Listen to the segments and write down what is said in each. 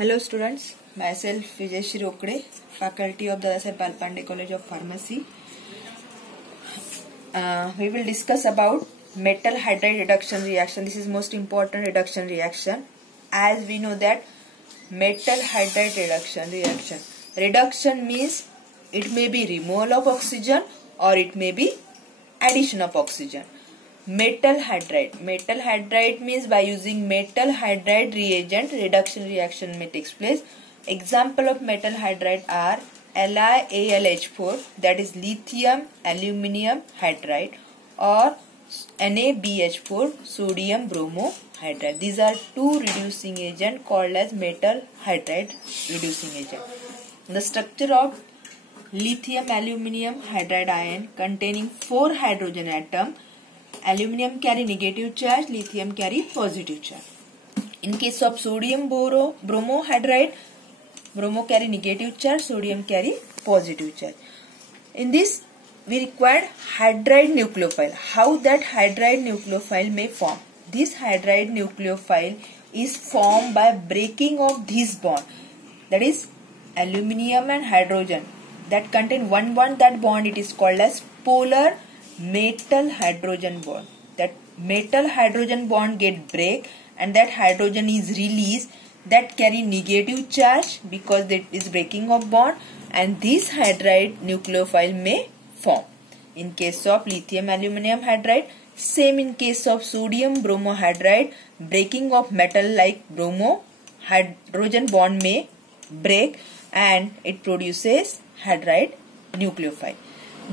Hello students, myself Vijayashree Okde, faculty of Dadasaheb Balpande College of Pharmacy. We will discuss about metal hydride reduction reaction. This is most important reduction reaction. As we know that metal hydride reduction means it may be removal of oxygen or it may be addition of oxygen. Metal hydride means by using metal hydride reagent reduction reaction may takes place. Example of metal hydride are LiAlH4, that is lithium aluminium hydride, or NaBH4, sodium bromohydride. These are two reducing agent called as metal hydride reducing agent. The structure of lithium aluminium hydride ion containing 4 hydrogen atom. Aluminium carry negative charge, lithium carry positive charge. In case of sodium bromohydride, bromo carry negative charge, sodium carry positive charge. In this, we require hydride nucleophile. How that hydride nucleophile may form? This hydride nucleophile is formed by breaking of this bond, that is aluminium and hydrogen that contain one bond. That bond it is called as polar metal hydrogen bond. That metal hydrogen bond get break and that hydrogen is released, that carry negative charge because that is breaking of bond, and this hydride nucleophile may form. In case of lithium aluminium hydride, same in case of sodium bromohydride, breaking of metal like bromo, hydrogen bond may break and it produces hydride nucleophile.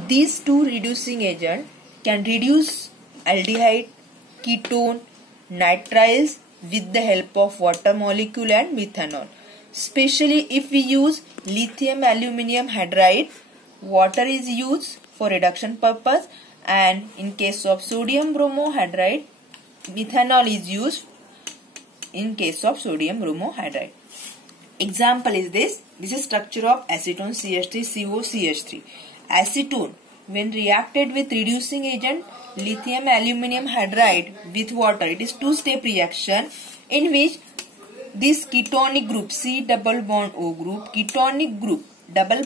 These two reducing agents can reduce aldehyde, ketone, nitriles with the help of water molecule and methanol. Especially if we use lithium aluminium hydride, water is used for reduction purpose, and in case of sodium bromohydride, methanol is used in case of sodium bromohydride. Example is this. This is structure of acetone CH3COCH3. Acetone, when reacted with reducing agent lithium aluminium hydride with water, it is two-step reaction in which this ketonic group C double bond O group, ketonic group double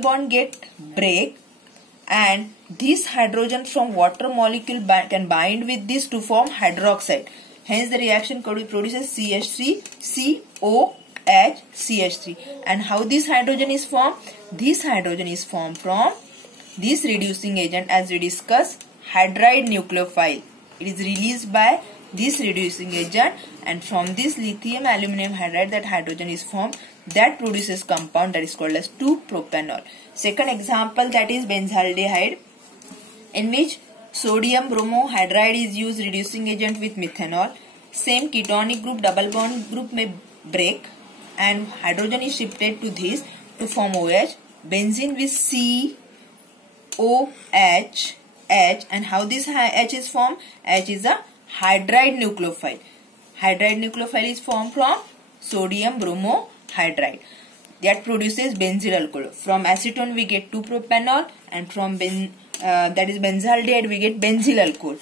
bond get break, and this hydrogen from water molecule can bind with this to form hydroxide. Hence the reaction produces CH3COHCH3. And how this hydrogen is formed? This hydrogen is formed from this reducing agent, as we discussed, hydride nucleophile. It is released by this reducing agent, and from this lithium aluminium hydride that hydrogen is formed, that produces compound that is called as 2-propanol. Second example, that is benzaldehyde, in which sodium bromohydride is used reducing agent with methanol. Same ketonic group double bond group may break and hydrogen is shifted to this to form OH. Benzene with COH, and how this H is formed? H is a hydride nucleophile. Hydride nucleophile is formed from sodium bromohydride. That produces benzyl alcohol. From acetone we get 2-propanol, and from that is benzaldehyde we get benzyl alcohol.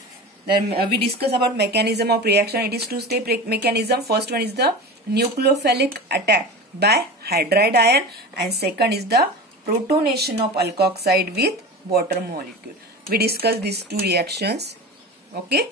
Then we discuss about mechanism of reaction. It is two-step mechanism. First one is the nucleophilic attack by hydride ion, and second is the protonation of alkoxide with water molecule. We discuss these two reactions. Okay.